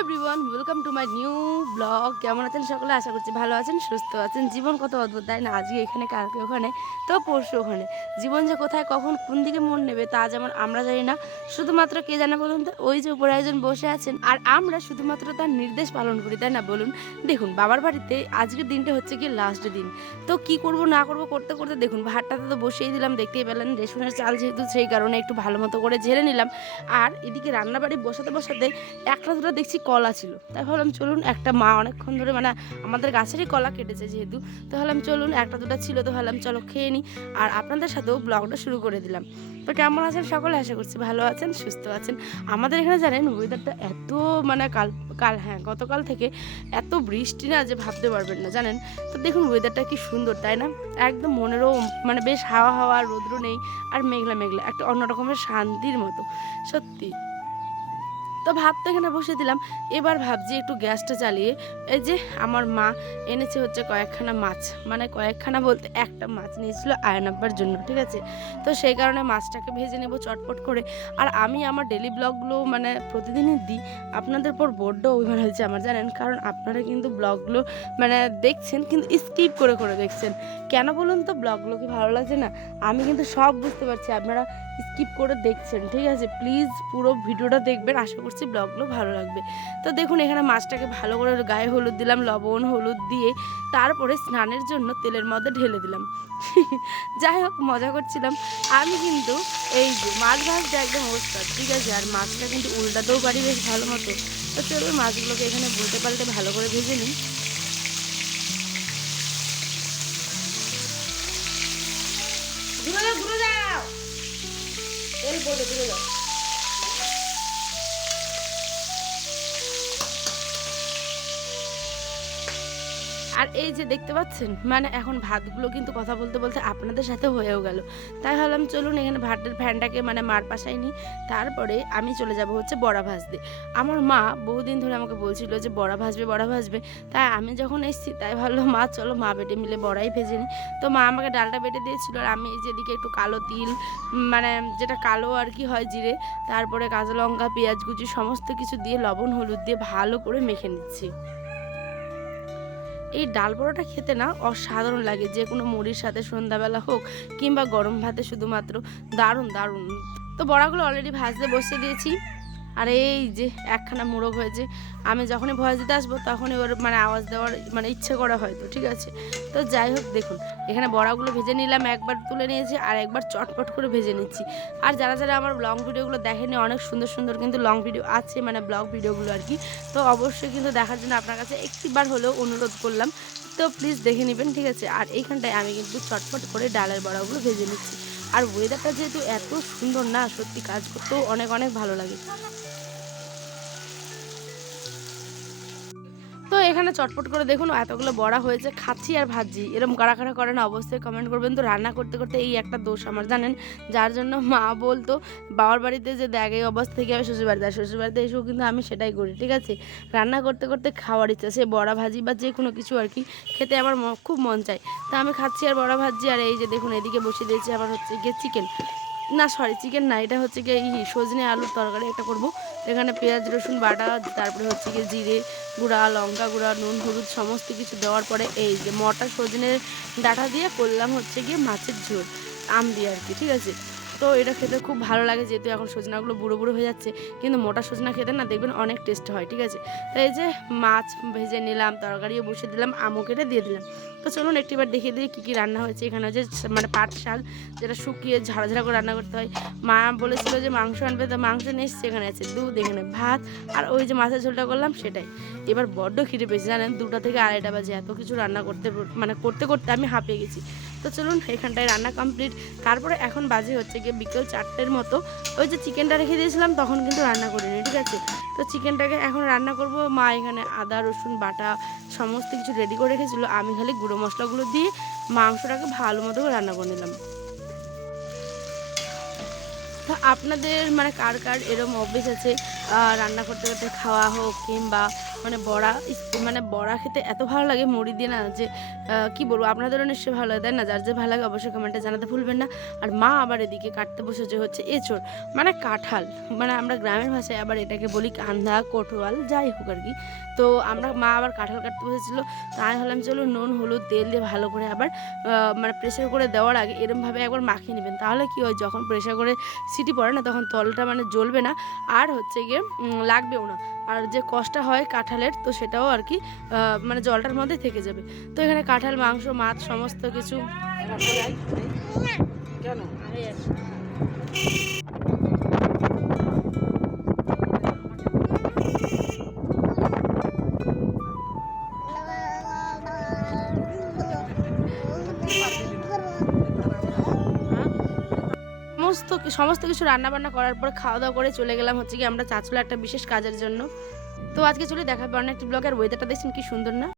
Everyone welcome to my new blog কেমন আছেন সকলে? আশা করছি ভালো আছেন, সুস্থ আছেন। জীবন কত অদ্ভুত, তাই না? আজকে এখানে, কালকে ওখানে, তো পরশু ওখানে। জীবন যে কোথায়, কখন, কোন দিকে মন নেবে তা যেমন আমরা জানি না। শুধুমাত্র কে জানে বলুন তো? ওই যে উপরে একজন বসে আছেন। আর আমরা শুধুমাত্র তার নির্দেশ পালন করি, তাই না? বলুন। দেখুন, বাবার বাড়িতে আজকের দিনটা হচ্ছে কি লাস্ট দিন। তো কি করব, না করব, করতে করতে দেখুন ভাতটাতে তো বসিয়ে দিলাম, দেখতেই পেলেন। রেশনের চাল যেহেতু, সেই কারণে একটু ভালো মতো করে ঝেড়ে নিলাম। আর এদিকে রান্নাবাড়ি বসাতে বসাতে একটা দুটো দেখছি কলা ছিল। তাই ভাবলাম চলুন একটা মা অনেকক্ষণ ধরে মানে আমাদের গাছেরই কলা কেটেছে যেহেতু তো ভাবলাম চলুন একটা দুটো ছিল তো ভাবলাম চলো খেয়ে নিই। আর আপনাদের সাথেও ব্লগটা শুরু করে দিলাম। তো কেমন আছেন সকলে? আশা করছি ভালো আছেন, সুস্থ আছেন। আমাদের এখানে জানেন ওয়েদারটা এত মানে কাল কাল হ্যাঁ গতকাল থেকে এত বৃষ্টি না যে ভাবতে পারবেন না, জানেন? তো দেখুন ওয়েদারটা কি সুন্দর, তাই না? একদম মনেরও মানে বেশ হাওয়া হাওয়া রৌদ্র নেই, আর মেঘলা মেঘলা একটা অন্য রকমের শান্তির মতো। সত্যি। তো ভাত তো এখানে বসে দিলাম। এবার ভাবছি একটু গ্যাসটা চালিয়ে এই যে আমার মা এনেছে হচ্ছে কয়েকখানা মাছ মানে কয়েকখানা বলতে একটা মাছ নিয়েছিল আয়ন আব্বার জন্য, ঠিক আছে? তো সেই কারণে মাছটাকে ভেজে নেব চটপট করে। আর আমি আমার ডেলি ব্লগগুলো মানে প্রতিদিনই দিই, আপনাদের পর বড্ড অভিমান হয়েছে আমার, জানেন? কারণ আপনারা কিন্তু ব্লগগুলো মানে দেখছেন, কিন্তু স্কিপ করে করে দেখছেন। কেন বলুন তো? ব্লগগুলো কি ভালো লাগছে না? আমি কিন্তু সব বুঝতে পারছি, আপনারা স্কিপ করে দেখছেন, ঠিক আছে? প্লিজ পুরো ভিডিওটা দেখবেন, আশা করছি ব্লগগুলো ভালো লাগবে। তো দেখুন, এখানে মাছটাকে ভালো করে গায়ে হলুদ দিলাম, লবণ হলুদ দিয়ে তারপরে স্নানের জন্য তেলের মধ্যে ঢেলে দিলাম। যাই হোক, মজা করছিলাম। আমি কিন্তু এই যে মাছ ভাজতে একদম ওস্তাদ ঠিক আছে? আর মাছটা কিন্তু উল্টাতেও পারি বেশ ভালো মতো। তো চলবে মাছগুলোকে এখানে বলতে পাল্টে ভালো করে ভেজে নিই। দূরে যাও তেল পড়বে আর এই যে দেখতে পাচ্ছেন মানে এখন ভাতগুলো কিন্তু কথা বলতে বলতে আপনাদের সাথে হয়েও গেল। তাই ভাবলাম চলুন এখানে ভাতের ফ্যানটাকে মানে মার পাশাই নিই। তারপরে আমি চলে যাব হচ্ছে বড়া ভাজতে। আমার মা বহুদিন ধরে আমাকে বলছিল যে, বড়া ভাজবে বড়া ভাজবে। তাই আমি যখন এসেছি, তাই ভাবলো মা, চলো মা বেটে মিলে বড়াই ভেজে নিই। তো মা আমাকে ডালটা বেটে দিয়েছিল আর আমি এই যেদিকে একটু কালো তিল মানে যেটা কালো আর কি হয় জিরে, তারপরে কাঁচা লঙ্কা, পেঁয়াজ কুচি, সমস্ত কিছু দিয়ে লবণ, হলুদ দিয়ে ভালো করে মেখে নিচ্ছি। এই ডাল বড়াটা খেতে না অসাধারণ লাগে। যে কোনো মুড়ির সাথে সন্ধ্যাবেলা হোক কিংবা গরম ভাতে শুধুমাত্র দারুণ দারুণ। তো বড়াগুলো অলরেডি ভাজতে বসিয়ে দিয়েছি। আর এই যে একখানা মোড়ক হয়েছে, আমি যখনই ভয়েস দিতে আসব তখনই ওর মানে আওয়াজ দেওয়ার মানে ইচ্ছে করা হয়তো, ঠিক আছে? তো যাই হোক, দেখুন, এখানে বড়াগুলো ভেজে নিলাম, একবার তুলে নিয়েছি আর একবার চটপট করে ভেজে নিচ্ছি। আর যারা যারা আমার লং ভিডিওগুলো দেখেনি অনেক সুন্দর সুন্দর কিন্তু লং ভিডিও আছে মানে ব্লগ ভিডিওগুলো আর কি। তো অবশ্যই কিন্তু দেখার জন্য আপনার কাছে একটিবার হলেও অনুরোধ করলাম। তো প্লিজ দেখে নেবেন, ঠিক আছে? আর এইখানটায় আমি কিন্তু চটপট করে ডালের বড়াগুলো ভেজে নিচ্ছি। আর ওয়েদারটা যেহেতু এত সুন্দর না সত্যি কাজ করতেও অনেক অনেক ভালো লাগে। এখানে চটপট করে দেখুন এতগুলো বড়া হয়েছে, খাচ্ছি আর ভাজি এরকম কারা কারা করেন অবশ্যই কমেন্ট করবেন। তো রান্না করতে করতে এই একটা দোষ আমার, জানেন? যার জন্য মা বলতো, বাবার বাড়িতে যে দেখ এই অবস্থা থেকে আমি শ্বশুর বাড়িতে শ্বশুর বাড়িতে এসেও কিন্তু আমি সেটাই করি, ঠিক আছে? রান্না করতে করতে খাওয়ার ইচ্ছা, সে বড়া ভাজি বা যে কোনো কিছু আর কি, খেতে আমার খুব মন চায়। তা আমি খাচ্ছি আর বড়া ভাজি আর এই যে দেখুন, এদিকে বসিয়ে দিয়েছি আবার হচ্ছে গিয়ে চিকেন না সরি চিকেন না, এটা হচ্ছে গিয়ে এই সজনে আলুর তরকারি একটা করব। এখানে পেঁয়াজ, রসুন, বাটা, তারপরে হচ্ছে গিয়ে জিরে গুঁড়া, লঙ্কা গুঁড়া, নুন, হলুদ, সমস্ত কিছু দেওয়ার পরে এই যে মটা সজনের ডাটা দিয়ে করলাম হচ্ছে গিয়ে মাছের ঝোল, আম দিয়ে আর কি, ঠিক আছে? তো এটা খেতে খুব ভালো লাগে যেহেতু এখন সজনাগুলো বুড়ো বুড়ো হয়ে যাচ্ছে। কিন্তু মোটা সজনা খেতে না দেখবেন অনেক টেস্ট হয়, ঠিক আছে? তো এই যে মাছ ভেজে নিলাম, তরকারিও বসিয়ে দিলাম, আমও কেটে দিয়ে দিলাম। তো চলুন একটিবার দেখিয়ে দিই কী কী রান্না হয়েছে। এখানে হচ্ছে মানে পাট শাক, যেটা শুকিয়ে ঝাড়া ঝাড়া করে রান্না করতে হয়। মা বলেছিল যে মাংস আনবে, তো মাংস নিয়ে এসছে, এখানে আছে দুধ, এখানে ভাত, আর ওই যে মাছের ঝোলটা করলাম সেটাই। এবার বড্ড খিদে পেয়েছি, জানেন? দুটা থেকে আড়াইটা বাজে, এত কিছু রান্না করতে মানে করতে করতে আমি হাঁপিয়ে গেছি। তো চলুন এখানটায় রান্না কমপ্লিট তারপরে এখন বাজে হচ্ছে গিয়ে বিকেল চারটের মতো। ওই যে চিকেনটা রেখে দিয়েছিলাম, তখন কিন্তু রান্না করিনি, ঠিক আছে? তো চিকেনটাকে এখন রান্না করব। মা এখানে আদা, রসুন, বাটা সমস্ত কিছু রেডি করে রেখেছিলো। আমি খালি গুঁড়ো মশলাগুলো দিয়ে মাংসটাকে ভালো মতো রান্না করে নিলাম। আপনাদের মানে কার কার এরম অভ্যেস আছে রান্না করতে করতে খাওয়া হোক কিংবা মানে বড়া মানে বড়া খেতে এত ভালো লাগে, মুড়ি দিয়ে না যে কি বলব, আপনাদেরও নিশ্চয়ই ভালো লাগে না? যার যে ভালো লাগে অবশ্যই কমেন্টে জানাতে ভুলবেন না। আর মা আবার এদিকে কাটতে বসেছে হচ্ছে এঁচড় মানে কাঁঠাল। মানে আমরা গ্রামের ভাষায় আবার এটাকে বলি কান্ধা কঠোয়াল যাই হোক আর কি। তো আমরা, মা আবার কাঁঠাল কাটতে বসেছিল তো আমি ভাবলাম চলো নুন, হলুদ, তেল দিয়ে ভালো করে আবার মানে প্রেশার করে দেওয়ার আগে এরমভাবে একবার মাখিয়ে নেবেন। তাহলে কি হয়, যখন প্রেশার করে সিটি পড়ে না, তখন তলটা মানে জ্বলবে না, আর হচ্ছে গিয়ে লাগবেও না। আর যে কষ্টটা হয় কাঁঠালের, তো সেটাও আর কি মানে জলটার মধ্যে থেকে যাবে। তো এখানে কাঁঠাল, মাংস, মাছ, সমস্ত কিছু। কেন? সমস্ত সমস্ত কিছু রান্না বান্না করার পর খাওয়া দাওয়া করে চলে গেলাম হচ্ছে কি আমরা চাচুলা একটা বিশেষ কাজের জন্য। তো আজকে চলে দেখাবো অনেক ব্লগের ওয়েদারটা দেখছেন কি সুন্দর না?